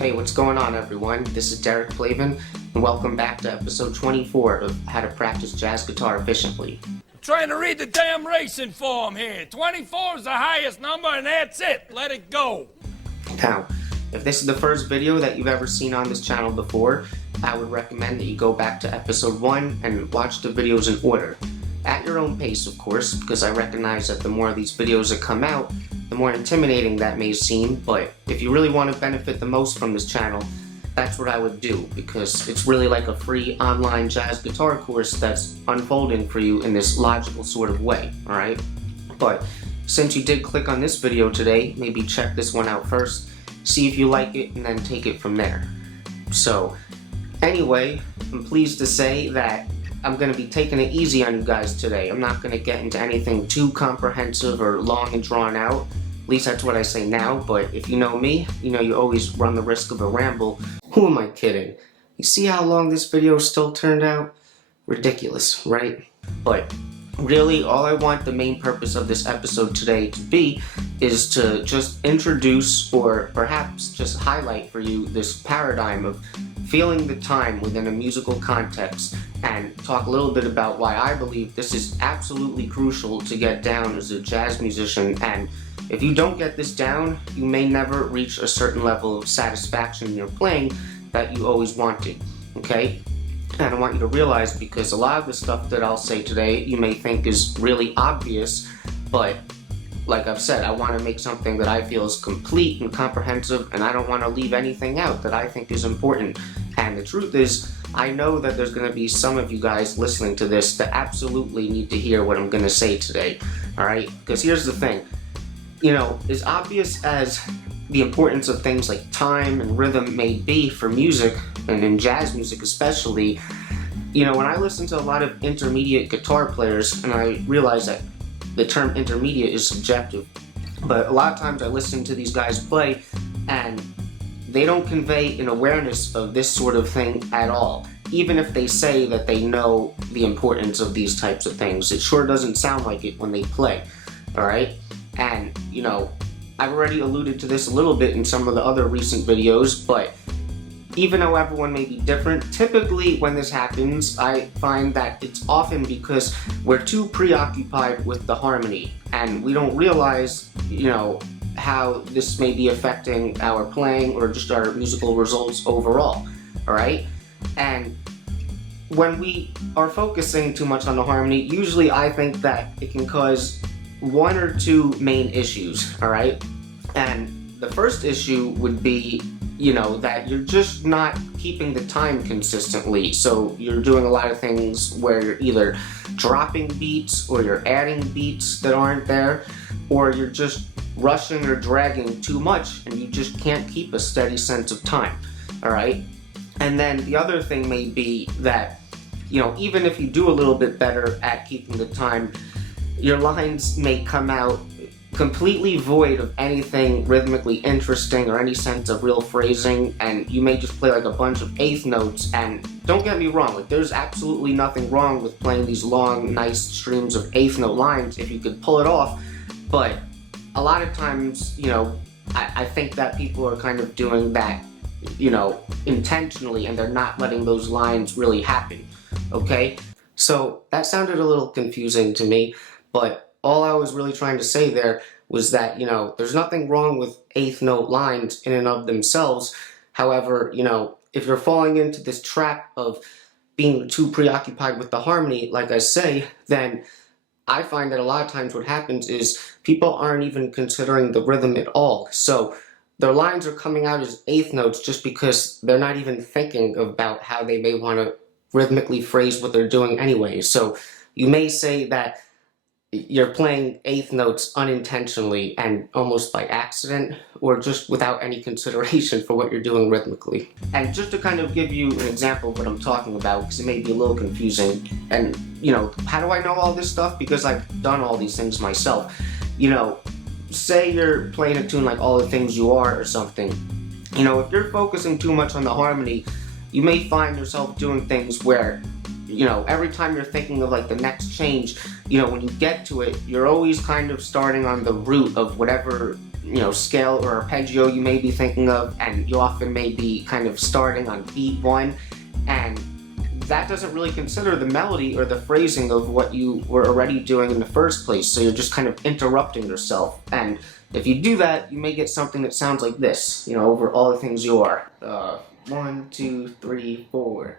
Hey, what's going on, everyone? This is Derek Flavin, and welcome back to episode 24 of How to Practice Jazz Guitar Efficiently. Trying to read the damn racing form here. 24 is the highest number, and that's it. Let it go. Now, if this is the first video that you've ever seen on this channel before, I would recommend that you go back to episode 1 and watch the videos in order. At your own pace, of course, because I recognize that the more of these videos that come out, the more intimidating that may seem, but if you really want to benefit the most from this channel, that's what I would do, because it's really like a free online jazz guitar course that's unfolding for you in this logical sort of way, alright? But since you did click on this video today, maybe check this one out first, see if you like it, and then take it from there. So, anyway, I'm pleased to say that I'm going to be taking it easy on you guys today. I'm not going to get into anything too comprehensive or long and drawn out. At least that's what I say now, but if you know me, you know you always run the risk of a ramble. Who am I kidding? You see how long this video still turned out? Ridiculous, right? But really, all I want the main purpose of this episode today to be is to just introduce, or perhaps just highlight for you, this paradigm of feeling the time within a musical context, and talk a little bit about why I believe this is absolutely crucial to get down as a jazz musician. And if you don't get this down, you may never reach a certain level of satisfaction in your playing that you always wanted, okay? And I want you to realize, because a lot of the stuff that I'll say today you may think is really obvious, but like I've said, I want to make something that I feel is complete and comprehensive, and I don't want to leave anything out that I think is important. And the truth is, I know that there's going to be some of you guys listening to this that absolutely need to hear what I'm going to say today, alright? Because here's the thing, you know, as obvious as the importance of things like time and rhythm may be for music, and in jazz music especially, you know, when I listen to a lot of intermediate guitar players, and I realize that the term intermediate is subjective, but a lot of times I listen to these guys play and they don't convey an awareness of this sort of thing at all. Even if they say that they know the importance of these types of things, it sure doesn't sound like it when they play, alright? And, you know, I've already alluded to this a little bit in some of the other recent videos, but even though everyone may be different, typically when this happens, I find that it's often because we're too preoccupied with the harmony, and we don't realize, you know, how this may be affecting our playing or just our musical results overall, alright? And when we are focusing too much on the harmony, usually I think that it can cause one or two main issues, alright? And the first issue would be, you know, that you're just not keeping the time consistently. So you're doing a lot of things where you're either dropping beats or you're adding beats that aren't there, or you're just rushing or dragging too much and you just can't keep a steady sense of time, alright? And then the other thing may be that, you know, even if you do a little bit better at keeping the time, your lines may come out completely void of anything rhythmically interesting or any sense of real phrasing, and you may just play like a bunch of eighth notes. And don't get me wrong, like, there's absolutely nothing wrong with playing these long, nice streams of eighth note lines if you could pull it off, but a lot of times, you know, I think that people are kind of doing that, you know, intentionally, and they're not letting those lines really happen, okay? So that sounded a little confusing to me, but all I was really trying to say there was that, you know, there's nothing wrong with eighth note lines in and of themselves. However, you know, if you're falling into this trap of being too preoccupied with the harmony, like I say, then I find that a lot of times what happens is people aren't even considering the rhythm at all. So their lines are coming out as eighth notes just because they're not even thinking about how they may want to rhythmically phrase what they're doing anyway. So you may say that you're playing eighth notes unintentionally and almost by accident, or just without any consideration for what you're doing rhythmically. And just to kind of give you an example of what I'm talking about, because it may be a little confusing, and, you know, how do I know all this stuff? Because I've done all these things myself. You know, say you're playing a tune like All the Things You Are or something. You know, if you're focusing too much on the harmony, you may find yourself doing things where, you know, every time you're thinking of like the next change, you know, when you get to it, you're always kind of starting on the root of whatever scale or arpeggio you may be thinking of, and you often may be kind of starting on beat 1, and that doesn't really consider the melody or the phrasing of what you were already doing in the first place, so you're just kind of interrupting yourself. And if you do that, you may get something that sounds like this, over all the things you are. 1, 2, 3, 4.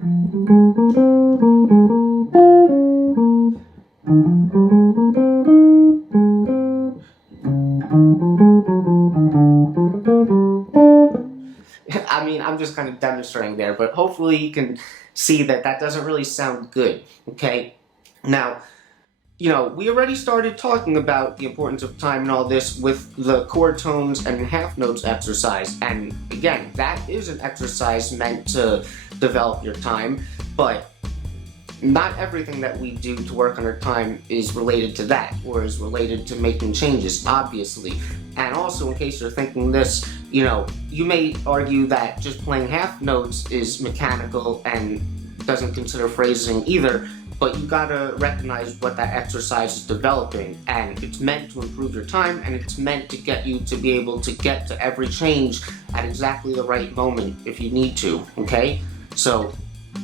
I mean, I'm just kind of demonstrating there, but hopefully you can see that that doesn't really sound good, okay? Now, we already started talking about the importance of time and all this with the chord tones and half notes exercise, and again, that is an exercise meant to develop your time, but not everything that we do to work on our time is related to that, or is related to making changes, obviously. And also, in case you're thinking this, you may argue that just playing half notes is mechanical and doesn't consider phrasing either, but you gotta recognize what that exercise is developing, and it's meant to improve your time, and it's meant to get you to be able to get to every change at exactly the right moment if you need to, okay? So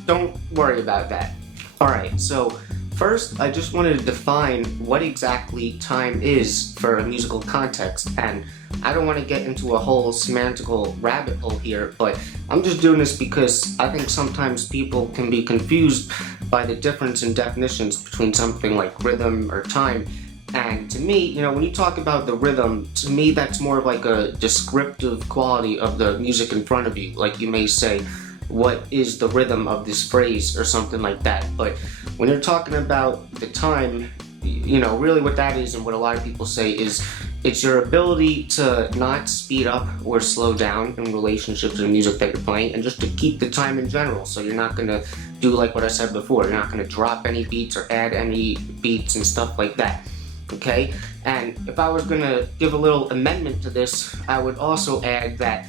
don't worry about that. Alright, so first I just wanted to define what exactly time is for a musical context, and I don't want to get into a whole semantical rabbit hole here, but I'm just doing this because I think sometimes people can be confused by the difference in definitions between something like rhythm or time. And to me, when you talk about the rhythm, to me that's more of like a descriptive quality of the music in front of you. Like you may say, what is the rhythm of this phrase or something like that. But when you're talking about the time, really what that is and what a lot of people say is it's your ability to not speed up or slow down in relationship to the music that you're playing, and just to keep the time in general. So you're not going to do like what I said before, you're not going to drop any beats or add any beats and stuff like that. Okay? And if I was going to give a little amendment to this, I would also add that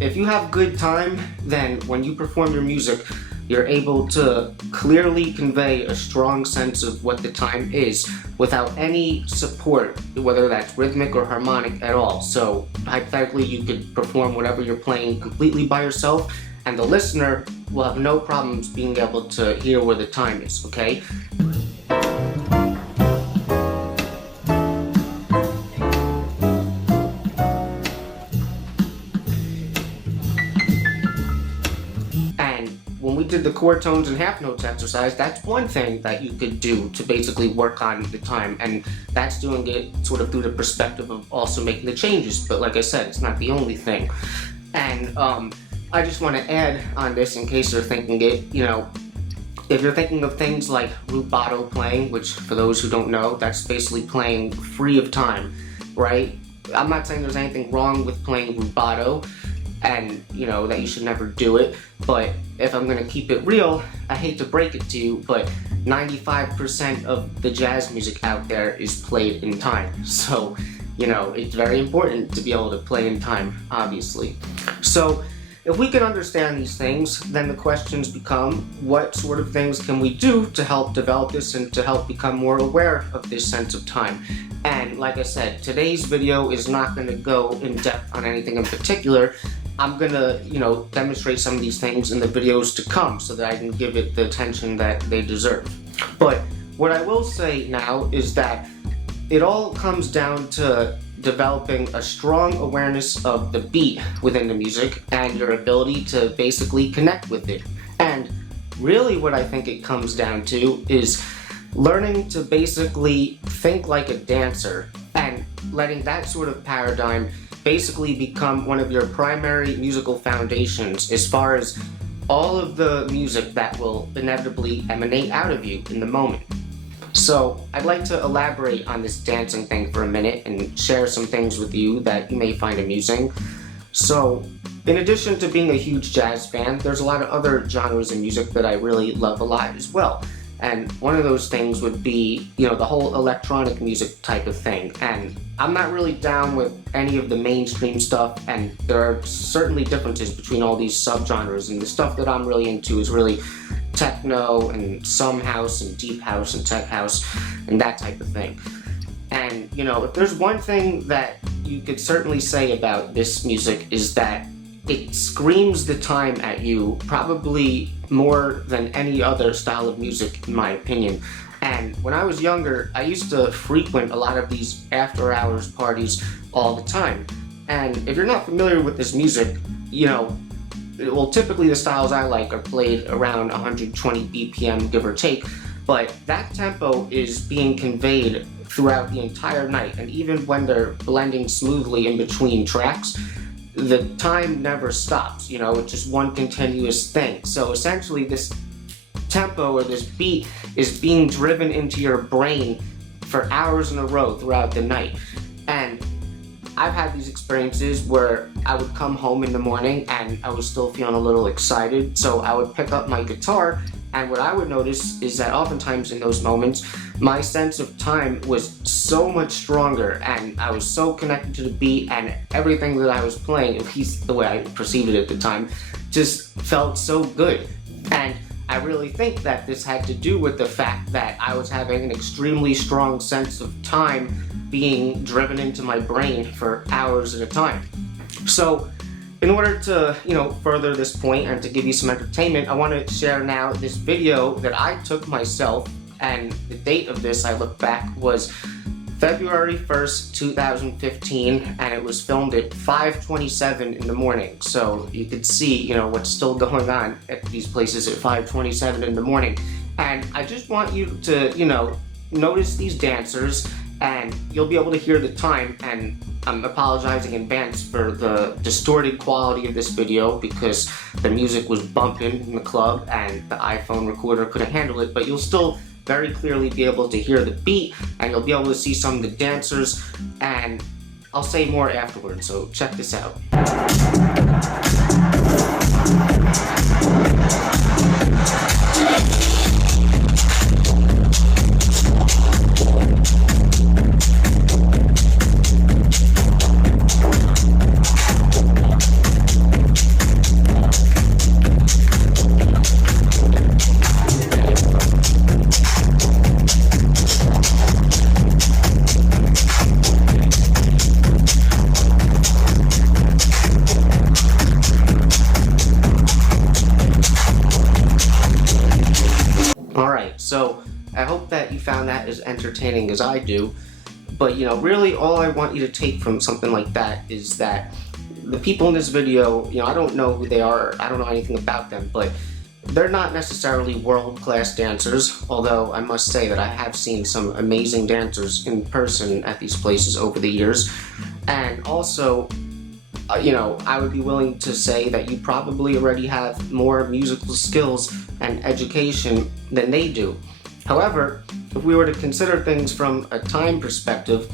if you have good time, then when you perform your music, you're able to clearly convey a strong sense of what the time is without any support, whether that's rhythmic or harmonic at all. So hypothetically, you could perform whatever you're playing completely by yourself, and the listener will have no problems being able to hear where the time is, okay? When we did the chord tones and half notes exercise, that's one thing that you could do to basically work on the time, and that's doing it sort of through the perspective of also making the changes. But like I said, it's not the only thing. And I just want to add on this in case you're thinking it, if you're thinking of things like rubato playing, which for those who don't know, that's basically playing free of time, right? I'm not saying there's anything wrong with playing rubato, and that you should never do it, but if I'm gonna keep it real, I hate to break it to you, but 95% of the jazz music out there is played in time. So it's very important to be able to play in time, obviously. So if we can understand these things, then the questions become, what sort of things can we do to help develop this and to help become more aware of this sense of time? And like I said, today's video is not going to go in depth on anything in particular. I'm gonna, demonstrate some of these things in the videos to come so that I can give it the attention that they deserve. But what I will say now is that it all comes down to developing a strong awareness of the beat within the music and your ability to basically connect with it. And really what I think it comes down to is learning to basically think like a dancer and letting that sort of paradigm basically become one of your primary musical foundations as far as all of the music that will inevitably emanate out of you in the moment. So I'd like to elaborate on this dancing thing for a minute and share some things with you that you may find amusing. So in addition to being a huge jazz fan, there's a lot of other genres of music that I really love a lot as well. And one of those things would be, the whole electronic music type of thing. And I'm not really down with any of the mainstream stuff, and there are certainly differences between all these subgenres, and the stuff that I'm really into is really techno and some house and deep house and tech house and that type of thing. And, if there's one thing that you could certainly say about this music is that it screams the time at you probably more than any other style of music, in my opinion. And when I was younger, I used to frequent a lot of these after-hours parties all the time. And if you're not familiar with this music, well, typically the styles I like are played around 120 BPM, give or take, but that tempo is being conveyed throughout the entire night, and even when they're blending smoothly in between tracks, the time never stops, it's just one continuous thing. So essentially this tempo or this beat is being driven into your brain for hours in a row throughout the night. And I've had these experiences where I would come home in the morning and I was still feeling a little excited, so I would pick up my guitar, and what I would notice is that oftentimes in those moments, my sense of time was so much stronger, and I was so connected to the beat, and everything that I was playing, at least the way I perceived it at the time, just felt so good. And I really think that this had to do with the fact that I was having an extremely strong sense of time being driven into my brain for hours at a time. So in order to, further this point and to give you some entertainment, I want to share now this video that I took myself, and the date of this, I look back, was February 1st, 2015, and it was filmed at 5:27 in the morning. So you could see, what's still going on at these places at 5:27 in the morning. And I just want you to, notice these dancers, and you'll be able to hear the time. And I'm apologizing in advance for the distorted quality of this video because the music was bumping in the club and the iPhone recorder couldn't handle it, but you'll still very clearly be able to hear the beat, and you'll be able to see some of the dancers, and I'll say more afterwards, so check this out. So I hope that you found that as entertaining as I do, but really all I want you to take from something like that is that the people in this video, I don't know who they are, I don't know anything about them, but they're not necessarily world-class dancers, although I must say that I have seen some amazing dancers in person at these places over the years. And also, I would be willing to say that you probably already have more musical skills and education than they do. However, if we were to consider things from a time perspective,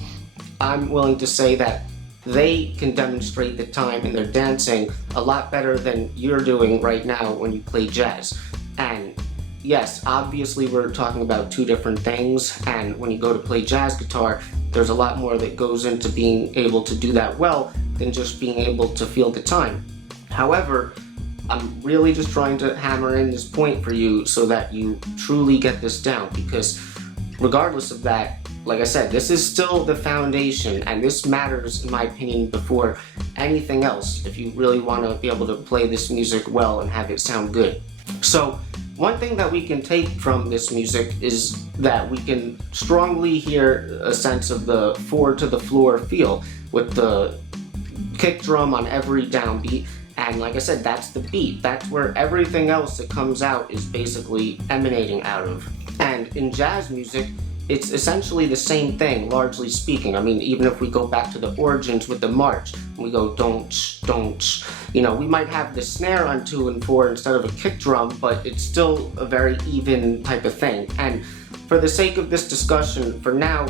I'm willing to say that they can demonstrate the time in their dancing a lot better than you're doing right now when you play jazz. And yes, obviously we're talking about two different things, and when you go to play jazz guitar, there's a lot more that goes into being able to do that well than just being able to feel the time. However, I'm really just trying to hammer in this point for you so that you truly get this down, because regardless of that, like I said, this is still the foundation, and this matters, in my opinion, before anything else if you really want to be able to play this music well and have it sound good. So one thing that we can take from this music is that we can strongly hear a sense of the four to the floor feel with the kick drum on every downbeat. And like I said, that's the beat. That's where everything else that comes out is basically emanating out of. And in jazz music, it's essentially the same thing, largely speaking. I mean, even if we go back to the origins with the march, we go don't, we might have the snare on 2 and 4 instead of a kick drum, but it's still a very even type of thing. And for the sake of this discussion, for now,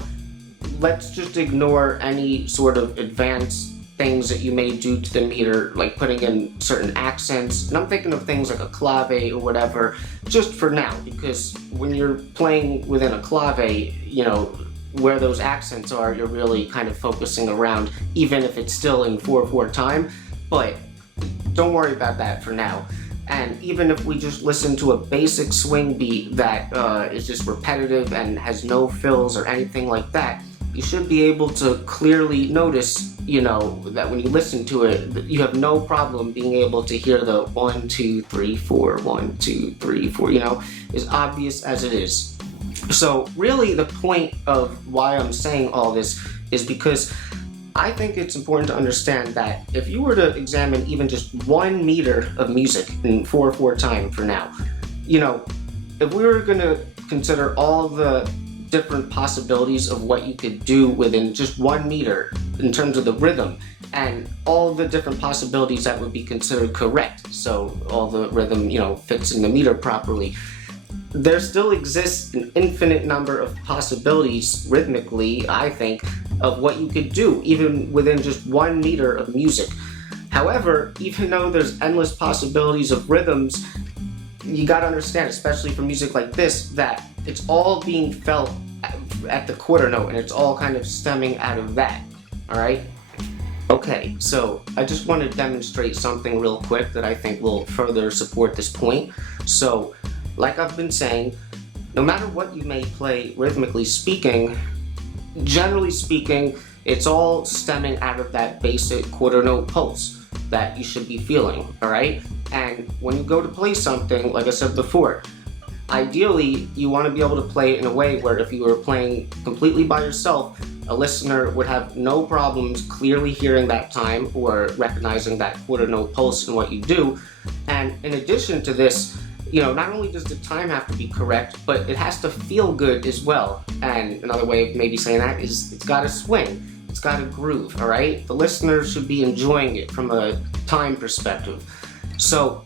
let's just ignore any sort of advanced things that you may do to the meter, like putting in certain accents, and I'm thinking of things like a clave or whatever, just for now, because when you're playing within a clave, where those accents are, you're really kind of focusing around, even if it's still in 4/4 time, but don't worry about that for now. And even if we just listen to a basic swing beat that is just repetitive and has no fills or anything like that, you should be able to clearly notice, you know, that when you listen to it, you have no problem being able to hear the 1, 2, 3, 4, 1, 2, 3, 4, you know, as obvious as it is. So really the point of why I'm saying all this is because I think it's important to understand that if you were to examine even just 1 meter of music in 4/4 time for now, you know, if we were going to consider all the different possibilities of what you could do within just 1 meter in terms of the rhythm and all the different possibilities that would be considered correct, so all the rhythm, you know, fits in the meter properly, there still exists an infinite number of possibilities rhythmically, I think, of what you could do even within just 1 meter of music. However, even though there's endless possibilities of rhythms, you gotta understand, especially for music like this, that it's all being felt at the quarter note and it's all kind of stemming out of that, alright? Okay, so I just want to demonstrate something real quick that I think will further support this point. So, like I've been saying, no matter what you may play rhythmically speaking, generally speaking, it's all stemming out of that basic quarter note pulse that you should be feeling, alright? And when you go to play something, like I said before, ideally you want to be able to play it in a way where if you were playing completely by yourself, a listener would have no problems clearly hearing that time or recognizing that quarter note pulse in what you do. And in addition to this, you know, not only does the time have to be correct, but it has to feel good as well. And another way of maybe saying that is it's got to swing, it's got to groove, alright? The listener should be enjoying it from a time perspective. So,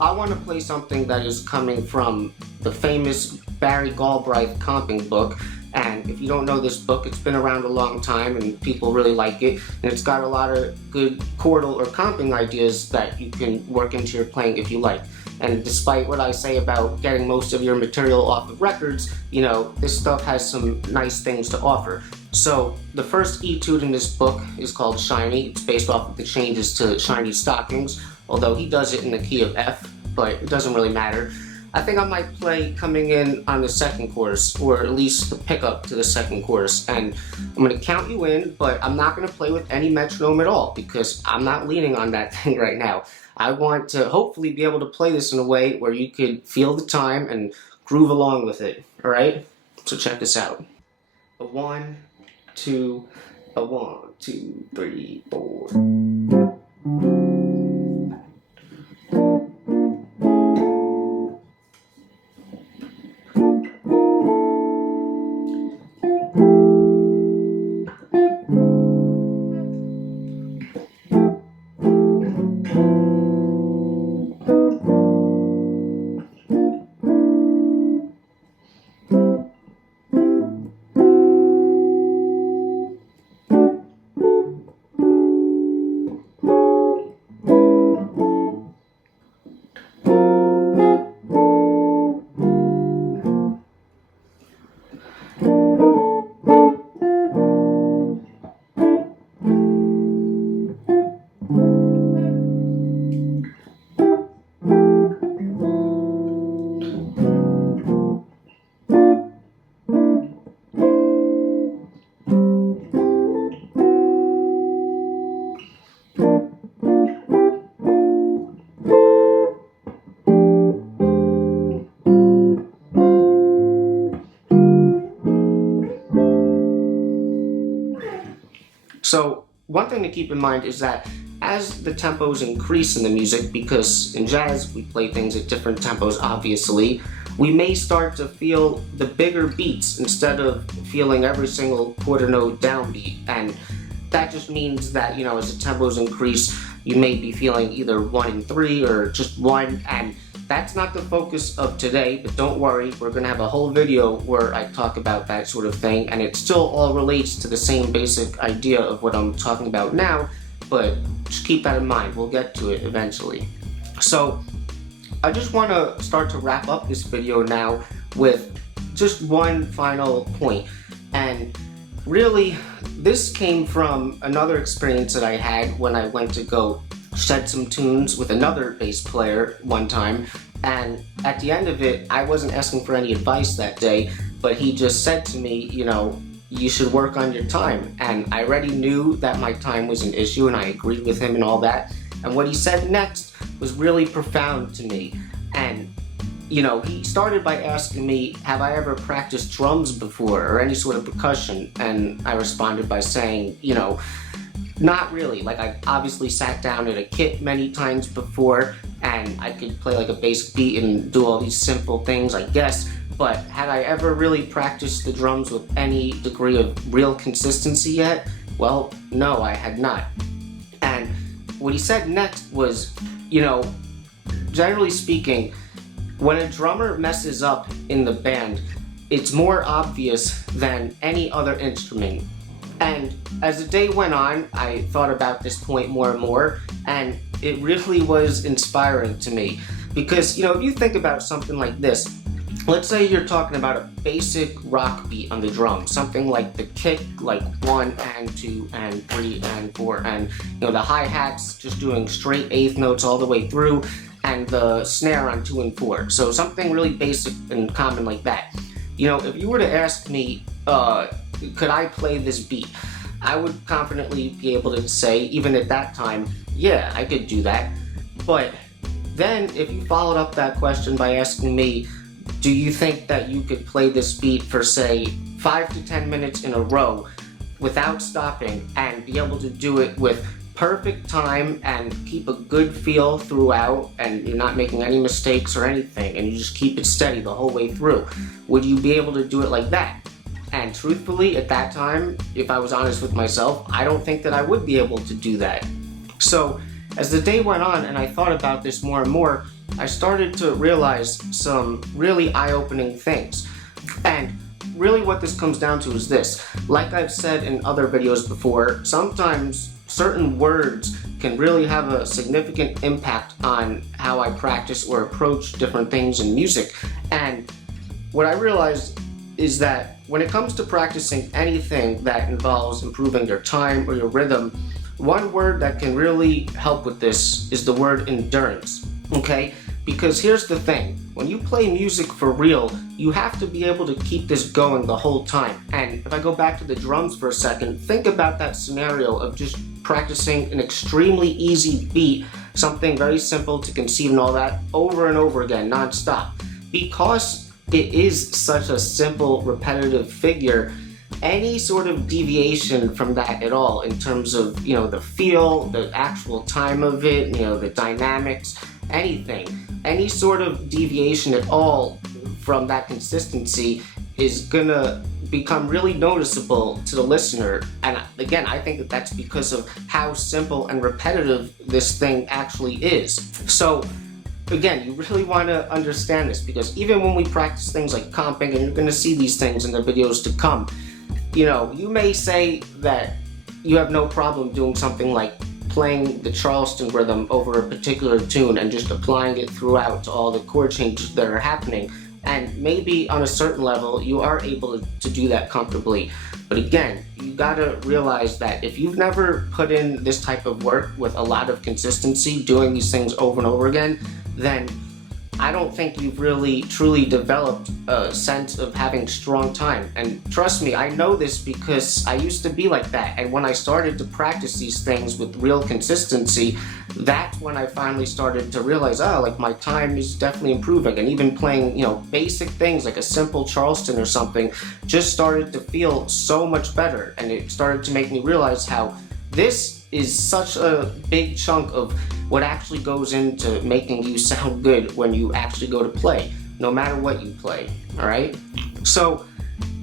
I want to play something that is coming from the famous Barry Galbraith comping book. And if you don't know this book, it's been around a long time and people really like it. And it's got a lot of good chordal or comping ideas that you can work into your playing if you like. And despite what I say about getting most of your material off of records, you know, this stuff has some nice things to offer. So the first etude in this book is called Shiny. It's based off of the changes to Shiny Stockings, although he does it in the key of F, but it doesn't really matter. I think I might play coming in on the second chorus, or at least the pickup to the second chorus, and I'm going to count you in, but I'm not going to play with any metronome at all, because I'm not leaning on that thing right now. I want to hopefully be able to play this in a way where you could feel the time and groove along with it, alright? So check this out. A 1, 2, a 1, 2, 3, 4. So one thing to keep in mind is that as the tempos increase in the music, because in jazz we play things at different tempos obviously, we may start to feel the bigger beats instead of feeling every single quarter note downbeat. And that just means that, you know, as the tempos increase, you may be feeling either 1 and 3 or just 1, and that's not the focus of today, but don't worry, we're going to have a whole video where I talk about that sort of thing, and it still all relates to the same basic idea of what I'm talking about now, but just keep that in mind, we'll get to it eventually. So, I just want to start to wrap up this video now with just one final point, and really, this came from another experience that I had when I went to go shed some tunes with another bass player one time, and at the end of it, I wasn't asking for any advice that day, but he just said to me, you know, you should work on your time. And I already knew that my time was an issue, and I agreed with him and all that. And what he said next was really profound to me. And you know, he started by asking me, have I ever practiced drums before or any sort of percussion? And I responded by saying, you know, not really. Like, I obviously sat down at a kit many times before, and I could play like a basic beat and do all these simple things, I guess. But had I ever really practiced the drums with any degree of real consistency yet? Well, no, I had not. And what he said next was, you know, generally speaking, when a drummer messes up in the band, it's more obvious than any other instrument. And as the day went on, I thought about this point more and more, and it really was inspiring to me. Because, you know, if you think about something like this, let's say you're talking about a basic rock beat on the drum, something like the kick, like 1 and 2 and 3 and 4, and, you know, the hi-hats just doing straight eighth notes all the way through, and the snare on 2 and 4. So something really basic and common like that. You know, if you were to ask me, could I play this beat? I would confidently be able to say, even at that time, yeah, I could do that. But then if you followed up that question by asking me, do you think that you could play this beat for, say, 5 to 10 minutes in a row without stopping and be able to do it with perfect time and keep a good feel throughout, and you're not making any mistakes or anything, and you just keep it steady the whole way through? Would you be able to do it like that? And truthfully, at that time, if I was honest with myself, I don't think that I would be able to do that. So as the day went on and I thought about this more and more, I started to realize some really eye-opening things. And really what this comes down to is this. Like I've said in other videos before, sometimes certain words can really have a significant impact on how I practice or approach different things in music. And what I realized is that when it comes to practicing anything that involves improving your time or your rhythm, one word that can really help with this is the word endurance, okay? Because here's the thing, when you play music for real, you have to be able to keep this going the whole time. And if I go back to the drums for a second, think about that scenario of just practicing an extremely easy beat, something very simple to conceive and all that, over and over again, non-stop. Because it is such a simple, repetitive figure, any sort of deviation from that at all in terms of, you know, the feel, the actual time of it, you know, the dynamics, anything, any sort of deviation at all from that consistency is gonna become really noticeable to the listener. And again, I think that that's because of how simple and repetitive this thing actually is. So again, you really want to understand this, because even when we practice things like comping, and you're going to see these things in the videos to come, you know, you may say that you have no problem doing something like playing the Charleston rhythm over a particular tune and just applying it throughout to all the chord changes that are happening. And maybe on a certain level, you are able to do that comfortably. But again, you gotta realize that if you've never put in this type of work with a lot of consistency, doing these things over and over again, then I don't think you've really truly developed a sense of having strong time. And trust me, I know this because I used to be like that. And when I started to practice these things with real consistency, that's when I finally started to realize, oh, like my time is definitely improving. And even playing, you know, basic things like a simple Charleston or something just started to feel so much better. And it started to make me realize how this is such a big chunk of what actually goes into making you sound good when you actually go to play, no matter what you play, all right? So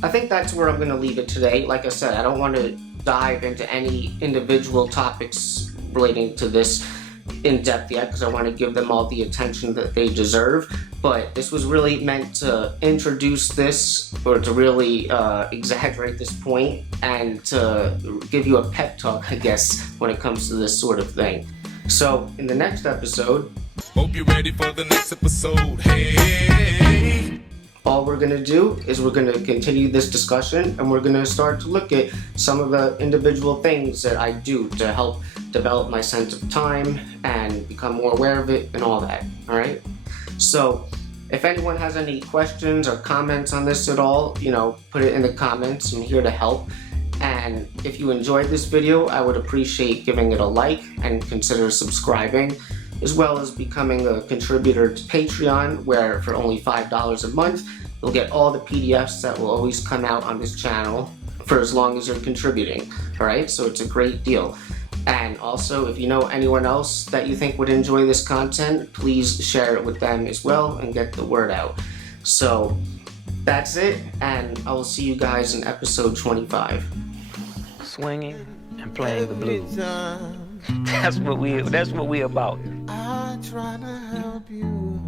I think that's where I'm gonna leave it today. Like I said, I don't want to dive into any individual topics relating to this in depth yet, because I want to give them all the attention that they deserve. But this was really meant to introduce this, or to really exaggerate this point, and to give you a pep talk, I guess, when it comes to this sort of thing. So in the next episode, hope you're ready for the next episode. Hey, all we're gonna do is we're gonna continue this discussion, and we're gonna start to look at some of the individual things that I do to help develop my sense of time and become more aware of it and all that, all right? So If anyone has any questions or comments on this at all, put it in the comments. I'm here to help. And if you enjoyed this video, I would appreciate giving it a like and consider subscribing, as well as becoming a contributor to Patreon, where for only $5 a month, you'll get all the PDFs that will always come out on this channel for as long as you're contributing. Alright, so it's a great deal. And also, if you know anyone else that you think would enjoy this content, please share it with them as well and get the word out. So, that's it, and I will see you guys in episode 25. Swinging and playing the blues. That's what we about. I try to help you.